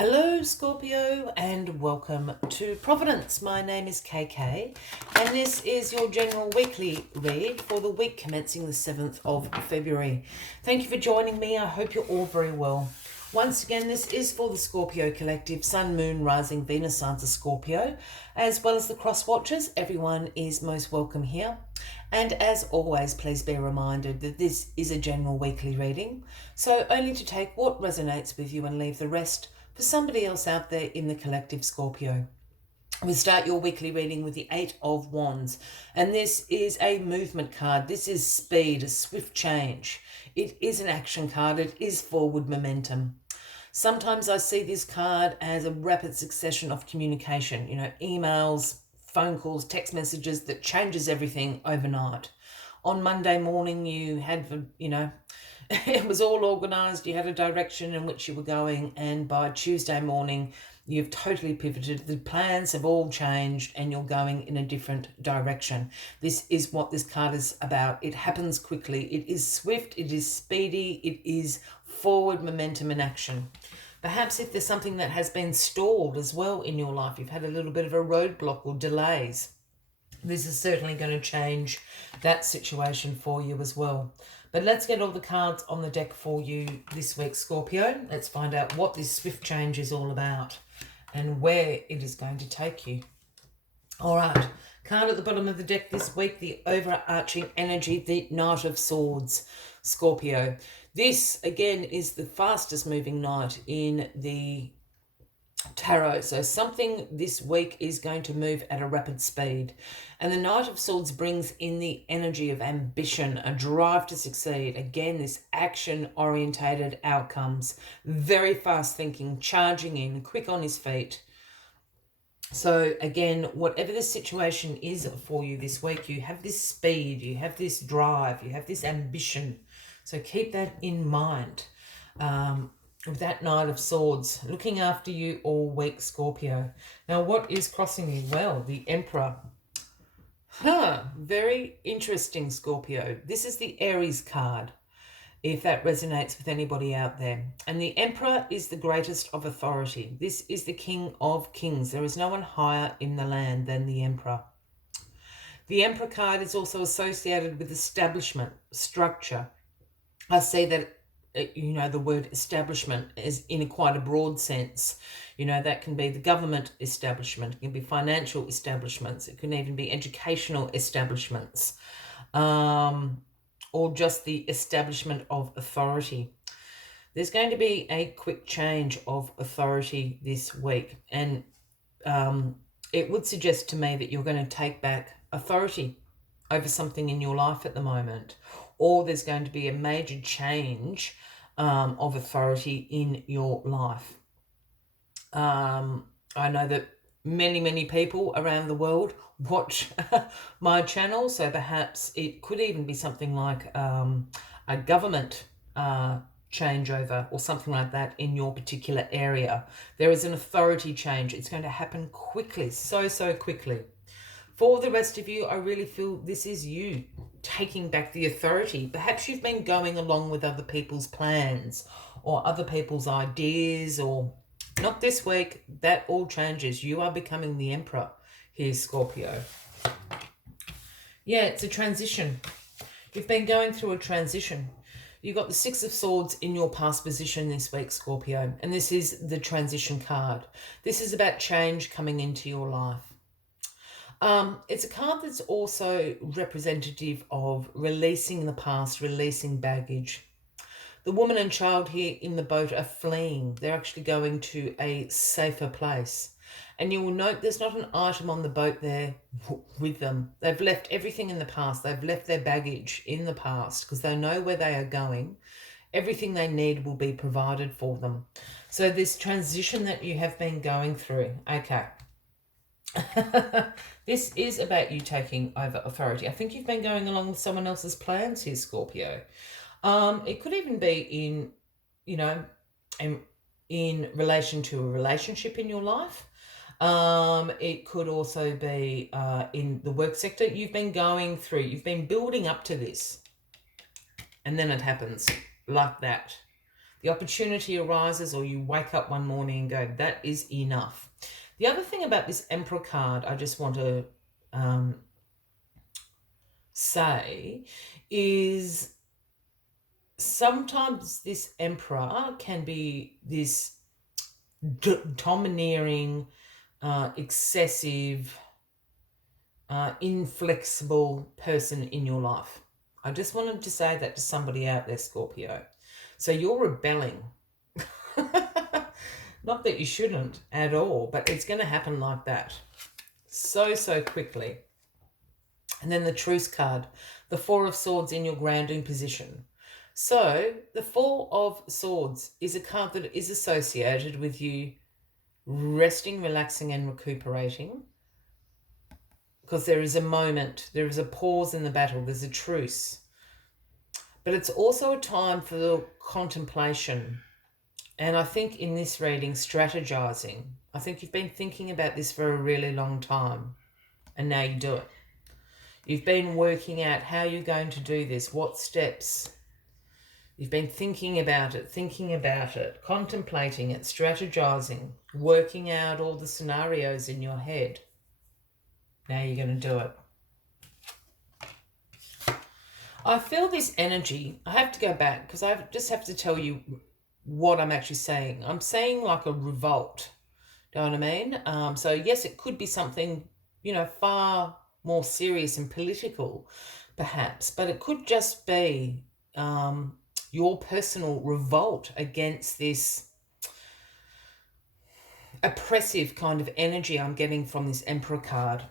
Hello Scorpio and welcome to Providence. My name is KK and this is your general weekly read for the week commencing the 7th of February. Thank you for joining me. I hope you're all very well. Once again, this is for the Scorpio Collective, Sun, Moon, Rising, Venus, Signs of Scorpio, as well as the Cross Watchers. Everyone is most welcome here. And as always, please be reminded that this is a general weekly reading, so only to take what resonates with you and leave the rest for somebody else out there in the collective Scorpio. We start your weekly reading with the 8 of Wands, and this is a movement card. This is speed, a swift change. It is an action card. It is forward momentum. Sometimes I see this card as a rapid succession of communication, emails, phone calls, text messages that changes everything overnight. On Monday morning, you had, it was all organised, you had a direction in which you were going, and by Tuesday morning, you've totally pivoted. The plans have all changed and you're going in a different direction. This is what this card is about. It happens quickly. It is swift. It is speedy. It is forward momentum and action. Perhaps if there's something that has been stalled as well in your life, you've had a little bit of a roadblock or delays, this is certainly going to change that situation for you as well. But let's get all the cards on the deck for you this week, Scorpio. Let's find out what this swift change is all about and where it is going to take you. All right, card at the bottom of the deck this week, the overarching energy, the Knight of Swords, Scorpio. This, again, is the fastest moving knight in the tarot, so something this week is going to move at a rapid speed, and the Knight of Swords brings in the energy of ambition, a drive to succeed. Again, this action orientated outcomes, very fast thinking, charging in, quick on his feet. So again, whatever the situation is for you this week, you have this speed, you have this drive, you have this ambition, so keep that in mind. With that Knight of Swords looking after you all week, Scorpio. Now, what is crossing you? Well, the Emperor. Very interesting, Scorpio. This is the Aries card, if that resonates with anybody out there. And the Emperor is the greatest of authority. This is the King of Kings. There is no one higher in the land than the Emperor. The Emperor card is also associated with establishment, structure. I see that the word establishment is in quite a broad sense. That can be the government establishment, it can be financial establishments, it can even be educational establishments, or just the establishment of authority. There's going to be a quick change of authority this week, and it would suggest to me that you're going to take back authority over something in your life at the moment, or there's going to be a major change of authority in your life. I know that many people around the world watch my channel, so perhaps it could even be something like a government changeover or something like that in your particular area. There is an authority change. It's going to happen quickly, so quickly. For the rest of you, I really feel this is you taking back the authority. Perhaps you've been going along with other people's plans or other people's ideas, or not this week. That all changes. You are becoming the Emperor here, Scorpio. Yeah, it's a transition. You've been going through a transition. You've got the Six of Swords in your past position this week, Scorpio, and this is the transition card. This is about change coming into your life. It's a card that's also representative of releasing the past, releasing baggage. The woman and child here in the boat are fleeing. They're actually going to a safer place. And you will note there's not an item on the boat there with them. They've left everything in the past. They've left their baggage in the past because they know where they are going. Everything they need will be provided for them. So this transition that you have been going through, okay. This is about you taking over authority. I think you've been going along with someone else's plans here, Scorpio. It could even be in relation to a relationship in your life. It could also be in the work sector. You've been building up to this, and then it happens like that. The opportunity arises, or you wake up one morning and go, that is enough. The other thing about this Emperor card I just want to say is sometimes this Emperor can be this domineering, excessive, inflexible person in your life. I just wanted to say that to somebody out there, Scorpio. So you're rebelling. Not that you shouldn't at all, but it's going to happen like that. So quickly. And then the Truce card, the Four of Swords in your grounding position. So the Four of Swords is a card that is associated with you resting, relaxing, and recuperating. Because there is a moment, there is a pause in the battle, there's a truce. But it's also a time for the contemplation. And I think in this reading, strategizing. I think you've been thinking about this for a really long time. And now you do it. You've been working out how you're going to do this, what steps. You've been thinking about it, contemplating it, strategizing, working out all the scenarios in your head. Now you're going to do it. I feel this energy. I have to go back because I just have to tell you what I'm actually saying. I'm saying like a revolt. Do you know what I mean? So yes, it could be something, far more serious and political, perhaps, but it could just be your personal revolt against this oppressive kind of energy I'm getting from this Emperor card.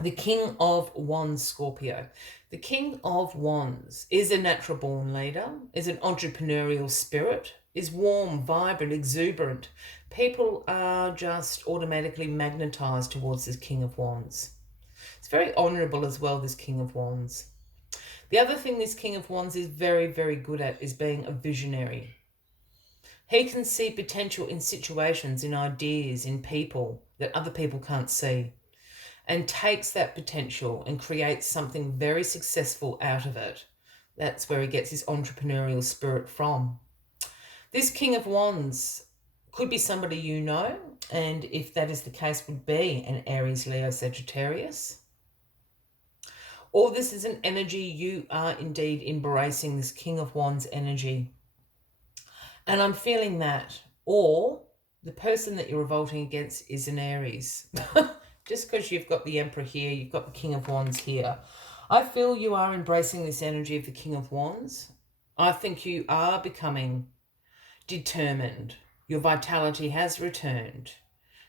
The King of Wands, Scorpio. The King of Wands is a natural born leader, is an entrepreneurial spirit, is warm, vibrant, exuberant. People are just automatically magnetized towards this King of Wands. It's very honorable as well, this King of Wands. The other thing this King of Wands is very, very good at is being a visionary. He can see potential in situations, in ideas, in people that other people can't see, and takes that potential and creates something very successful out of it. That's where he gets his entrepreneurial spirit from. This King of Wands could be somebody you know, and if that is the case, would be an Aries, Leo, Sagittarius. Or this is an energy you are indeed embracing, this King of Wands energy. And I'm feeling that. Or the person that you're revolting against is an Aries. Just because you've got the Emperor here, you've got the King of Wands here. I feel you are embracing this energy of the King of Wands. I think you are becoming determined. Your vitality has returned.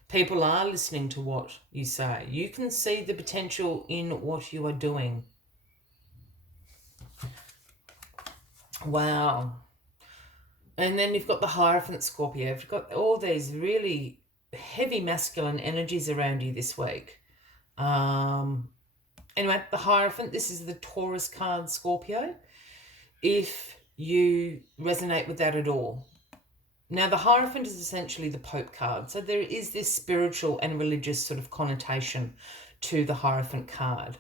People are listening to what you say. You can see the potential in what you are doing. Wow. And then you've got the Hierophant Scorpio. You've got all these really heavy masculine energies around you this week. Anyway, the Hierophant, this is the Taurus card, Scorpio, if you resonate with that at all. Now, the Hierophant is essentially the Pope card. So there is this spiritual and religious sort of connotation to the Hierophant card.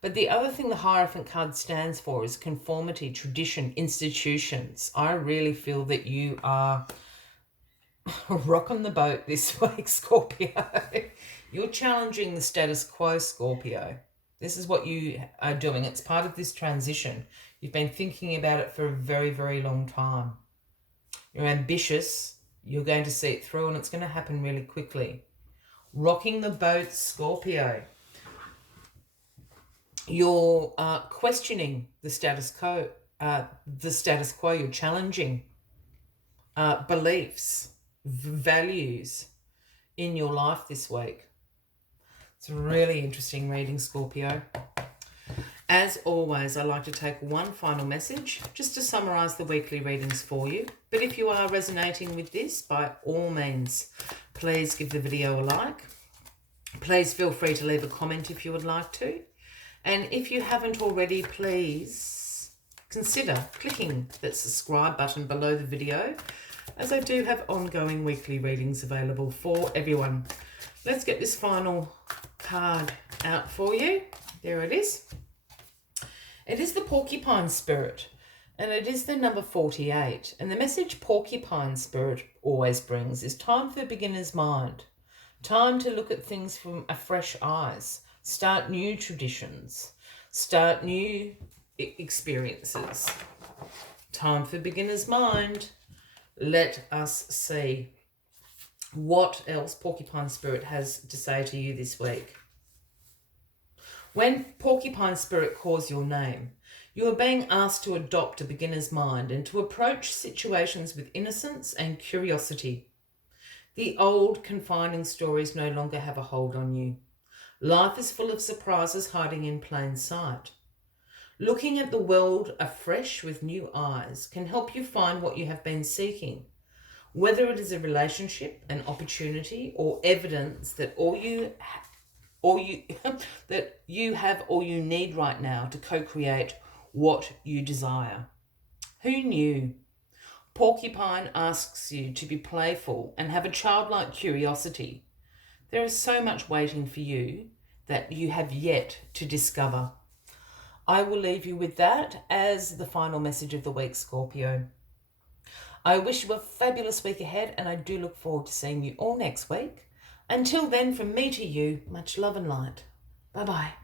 But the other thing the Hierophant card stands for is conformity, tradition, institutions. I really feel that you are rocking the boat this week, Scorpio. You're challenging the status quo, Scorpio. This is what you are doing. It's part of this transition. You've been thinking about it for a very, very long time. You're ambitious. You're going to see it through, and it's going to happen really quickly. Rocking the boat, Scorpio. You're questioning the status quo. You're challenging beliefs, values in your life this week. It's a really interesting reading, Scorpio. As always, I like to take one final message just to summarize the weekly readings for you. But if you are resonating with this, by all means, please give the video a like. Please feel free to leave a comment if you would like to. And if you haven't already, please consider clicking that subscribe button below the video, as I do have ongoing weekly readings available for everyone. Let's get this final card out for you. There it is. It is the Porcupine Spirit. And it is the number 48. And the message Porcupine Spirit always brings is time for the beginner's mind. Time to look at things from a fresh eyes. Start new traditions. Start new experiences. Time for beginner's mind. Let us see what else Porcupine Spirit has to say to you this week. When Porcupine Spirit calls your name, you are being asked to adopt a beginner's mind and to approach situations with innocence and curiosity. The old confining stories no longer have a hold on you. Life is full of surprises hiding in plain sight. Looking at the world afresh with new eyes can help you find what you have been seeking, whether it is a relationship, an opportunity, or evidence that that you have all you need right now to co-create what you desire. Who knew? Porcupine asks you to be playful and have a childlike curiosity. There is so much waiting for you that you have yet to discover. I will leave you with that as the final message of the week, Scorpio. I wish you a fabulous week ahead, and I do look forward to seeing you all next week. Until then, from me to you, much love and light. Bye-bye.